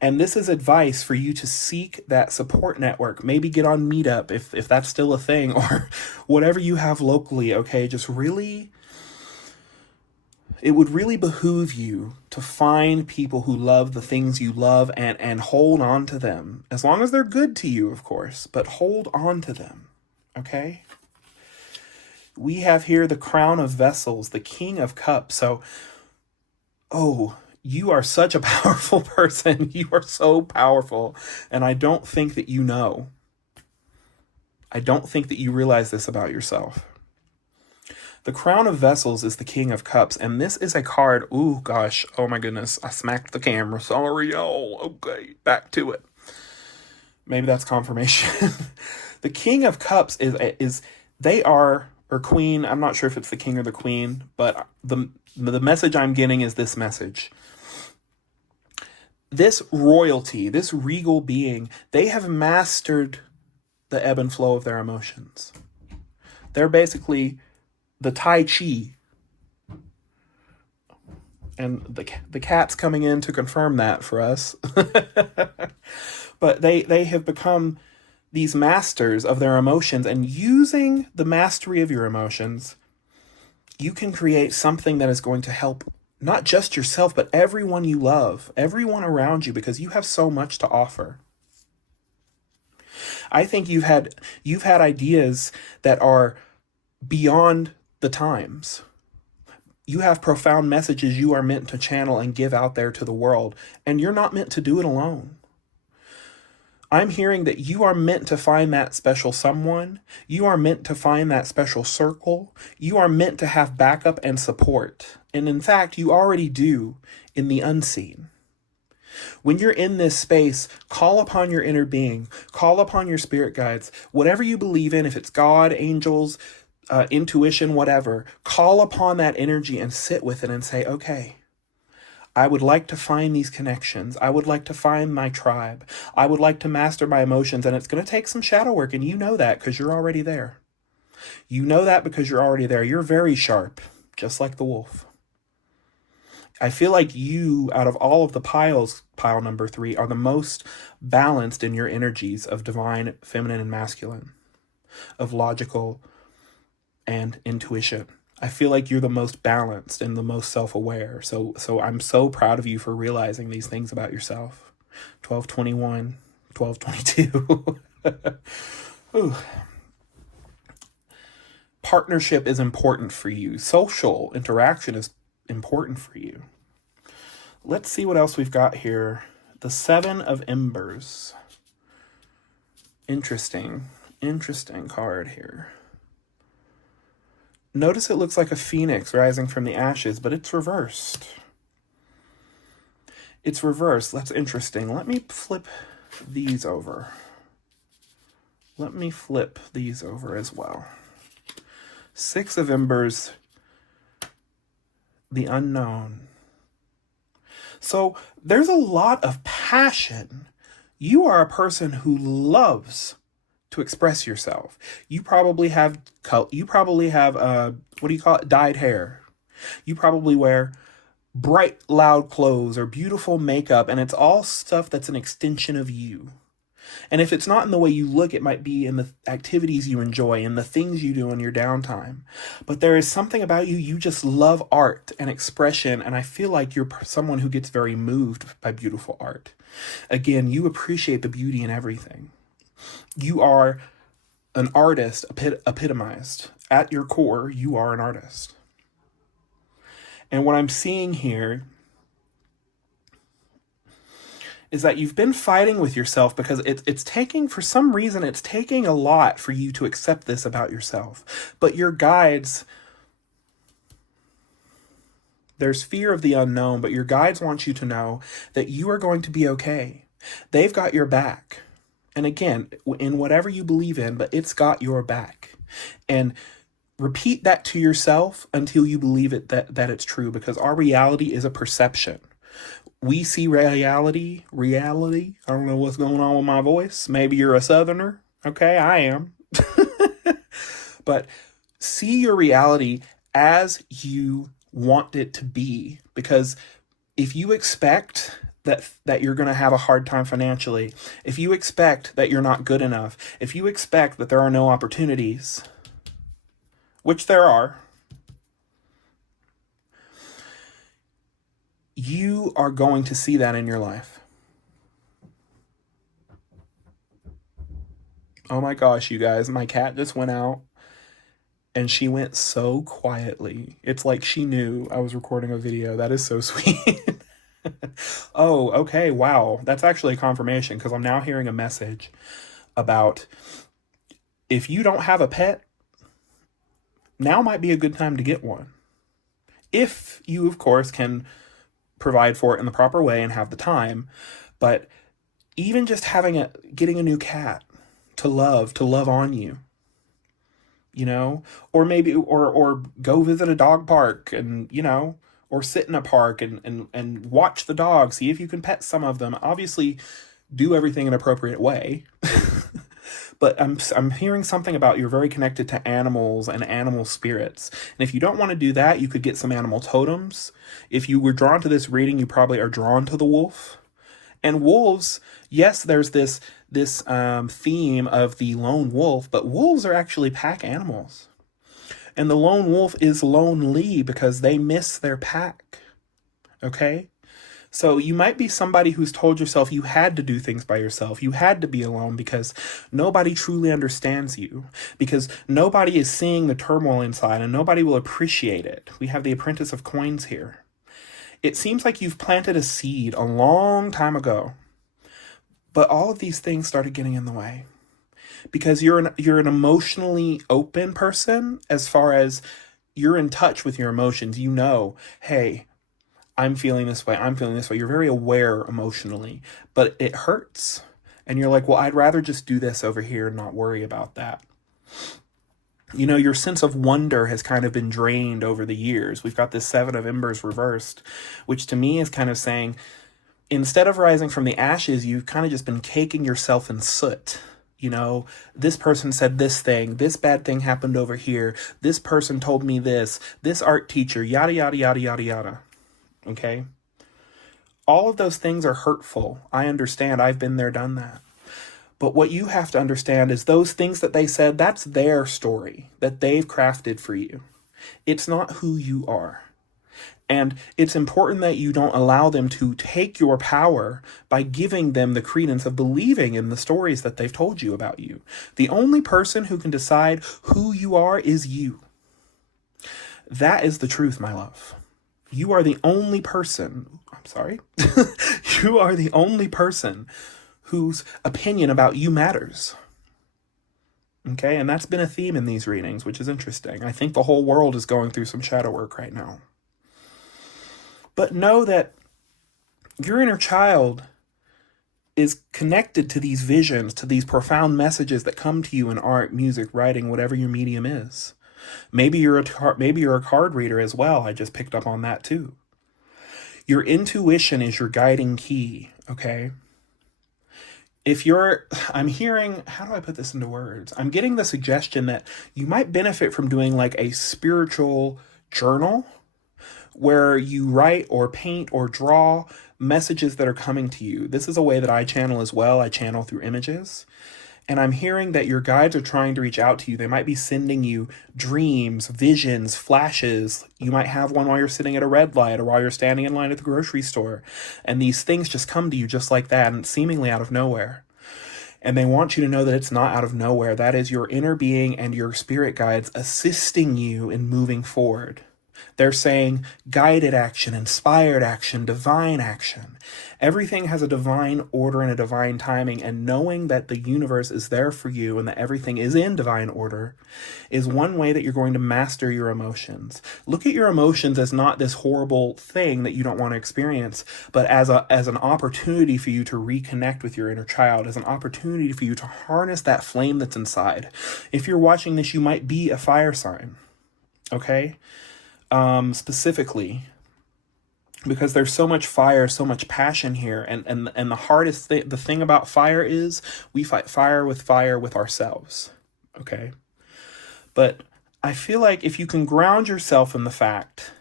And this is advice for you to seek that support network. Maybe get on Meetup if that's still a thing, or whatever you have locally, okay? Just really, it would really behoove you to find people who love the things you love and hold on to them. As long as they're good to you, of course, but hold on to them, okay? We have here the Crown of Vessels, the King of Cups. So, you are such a powerful person. You are so powerful. And I don't think that you know. I don't think that you realize this about yourself. The Crown of Vessels is the King of Cups. And this is a card. Ooh, gosh. Oh, my goodness. I smacked the camera. Sorry, y'all. Okay, back to it. Maybe that's confirmation. The King of Cups or Queen. I'm not sure if it's the King or the Queen. But the message I'm getting is this message. This royalty, this regal being, they have mastered the ebb and flow of their emotions. They're basically the Tai Chi. And the cat's coming in to confirm that for us. But they have become these masters of their emotions, and using the mastery of your emotions, you can create something that is going to help not just yourself, but everyone you love, everyone around you, because you have so much to offer. I think you've had ideas that are beyond the times. You have profound messages you are meant to channel and give out there to the world, and you're not meant to do it alone. I'm hearing that you are meant to find that special someone. You are meant to find that special circle. You are meant to have backup and support. And in fact, you already do in the unseen. When you're in this space, call upon your inner being, call upon your spirit guides, whatever you believe in, if it's God, angels, intuition, whatever, call upon that energy and sit with it and say, okay, I would like to find these connections. I would like to find my tribe. I would like to master my emotions. And it's going to take some shadow work. And you know that because you're already there. You know that because you're already there. You're very sharp, just like the wolf. I feel like you, out of all of the piles, pile number 3, are the most balanced in your energies of divine, feminine, and masculine, of logical and intuition. I feel like you're the most balanced and the most self-aware. So I'm so proud of you for realizing these things about yourself. 1221, 1222. Ooh. Partnership is important for you. Social interaction is important for you. Let's see what else we've got here. The 7 of Embers. Interesting card here. Notice it looks like a phoenix rising from the ashes, but it's reversed. It's reversed. That's interesting. Let me flip these over. Let me flip these over as well. 6 of Embers, the unknown. So there's a lot of passion. You are a person who loves to express yourself. You probably have what do you call it? Dyed hair. You probably wear bright, loud clothes or beautiful makeup, and it's all stuff that's an extension of you. And if it's not in the way you look, it might be in the activities you enjoy and the things you do in your downtime. But there is something about you. You just love art and expression, and I feel like you're someone who gets very moved by beautiful art. Again, you appreciate the beauty in everything. You are an artist epitomized. At your core, you are an artist. And what I'm seeing here is that you've been fighting with yourself because it's taking, for some reason, it's taking a lot for you to accept this about yourself. But your guides, There's fear of the unknown, but your guides want you to know that you are going to be okay. They've got your back. And again, in whatever you believe in, but it's got your back. And repeat that to yourself until you believe it that it's true, because our reality is a perception. We see reality. I don't know what's going on with my voice. Maybe you're a southerner. Okay, I am. But see your reality as you want it to be, because if you expect that you're going to have a hard time financially, if you expect that you're not good enough, if you expect that there are no opportunities, which there are, you are going to see that in your life. Oh my gosh, you guys, my cat just went out and she went so quietly. It's like she knew I was recording a video. That is so sweet. Oh, okay, wow. That's actually a confirmation, because I'm now hearing a message about if you don't have a pet, now might be a good time to get one. If you, of course, can provide for it in the proper way and have the time. But even just getting a new cat to love on you, or maybe, or go visit a dog park and, or sit in a park and watch the dogs, see if you can pet some of them. Obviously, do everything in an appropriate way. But I'm hearing something about you're very connected to animals and animal spirits. And if you don't want to do that, you could get some animal totems. If you were drawn to this reading, you probably are drawn to the wolf. And wolves, yes, there's this theme of the lone wolf, but wolves are actually pack animals. And the lone wolf is lonely because they miss their pack. Okay? So you might be somebody who's told yourself you had to do things by yourself. You had to be alone because nobody truly understands you. Because nobody is seeing the turmoil inside and nobody will appreciate it. We have the Apprentice of Coins here. It seems like you've planted a seed a long time ago. But all of these things started getting in the way. Because you're an emotionally open person, as far as you're in touch with your emotions. Hey, I'm feeling this way. You're very aware emotionally, but it hurts. And you're like, well, I'd rather just do this over here and not worry about that. Your sense of wonder has kind of been drained over the years. We've got this 7 of Embers reversed, which to me is kind of saying, instead of rising from the ashes, you've kind of just been caking yourself in soot. This person said this thing, this bad thing happened over here, this person told me this art teacher, yada, yada, yada, yada, yada. Okay? All of those things are hurtful. I understand. I've been there, done that. But what you have to understand is those things that they said, that's their story that they've crafted for you. It's not who you are. And it's important that you don't allow them to take your power by giving them the credence of believing in the stories that they've told you about you. The only person who can decide who you are is you. That is the truth, my love. You are the only person, you are the only person whose opinion about you matters. Okay, and that's been a theme in these readings, which is interesting. I think the whole world is going through some shadow work right now. But know that your inner child is connected to these visions, to these profound messages that come to you in art, music, writing, whatever your medium is. Maybe you're a card reader as well. I just picked up on that too. Your intuition is your guiding key, okay? I'm hearing, how do I put this into words? I'm getting the suggestion that you might benefit from doing like a spiritual journal where you write or paint or draw messages that are coming to you. This is a way that I channel as well. I channel through images. And I'm hearing that your guides are trying to reach out to you. They might be sending you dreams, visions, flashes. You might have one while you're sitting at a red light or while you're standing in line at the grocery store. And these things just come to you just like that, and seemingly out of nowhere. And they want you to know that it's not out of nowhere. That is your inner being and your spirit guides assisting you in moving forward. They're saying guided action, inspired action, divine action. Everything has a divine order and a divine timing, and knowing that the universe is there for you and that everything is in divine order is one way that you're going to master your emotions. Look at your emotions as not this horrible thing that you don't want to experience, but as an opportunity for you to reconnect with your inner child, as an opportunity for you to harness that flame that's inside. If you're watching this, you might be a fire sign, okay? Specifically, because there's so much fire, so much passion here, and the hardest thing, the thing about fire is we fight fire with ourselves, okay? But I feel like if you can ground yourself in the fact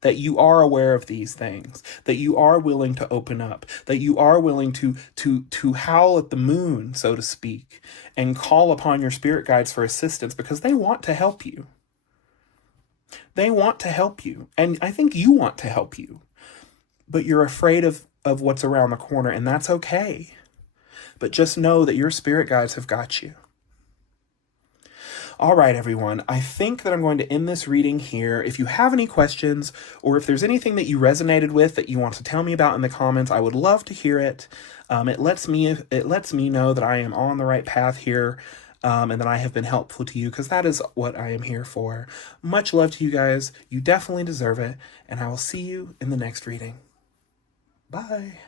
that you are aware of these things, that you are willing to open up, that you are willing to howl at the moon, so to speak, and call upon your spirit guides for assistance, because they want to help you. They want to help you. And I think you want to help you. But you're afraid of what's around the corner, and that's okay. But just know that your spirit guides have got you. All right, everyone. I think that I'm going to end this reading here. If you have any questions, or if there's anything that you resonated with that you want to tell me about in the comments, I would love to hear it. It lets me know that I am on the right path here. And that I have been helpful to you, because that is what I am here for. Much love to you guys. You definitely deserve it. And I will see you in the next reading. Bye.